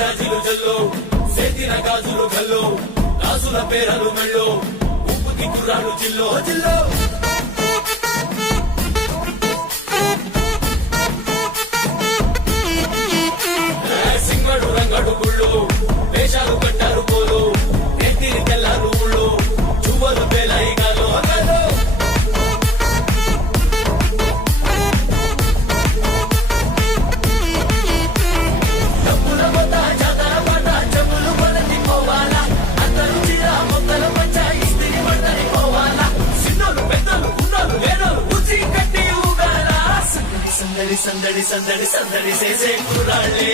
జాజీలు జల్లో సేతిన గాజులు గల్లో గాజుల పేరలు మెళ్ళో ఉప్పు కిక్కురాలు జిల్లో జిల్లో సింగడు రంగడు గుళ్ళు వేషాలు కట్టారు పోలు నెత్తిరి తెల్లారు ఊళ్ళు చువ్వలు పేలాయి గాలో గాలో డబ్బుల మొత్త జాతర పాట చెప్పులు పడతి పోవాలా అందరూ చీర మొక్కల పంచ ఇస్త్రీ పడతని పోవాలా సిన్నోలు పెద్దలు ఉన్నోలు లేనోలు ఉచి కట్టి ఊగాలా సందడి సందడి సందడి సందడి సందడి చేసే కుర్రాళ్ళే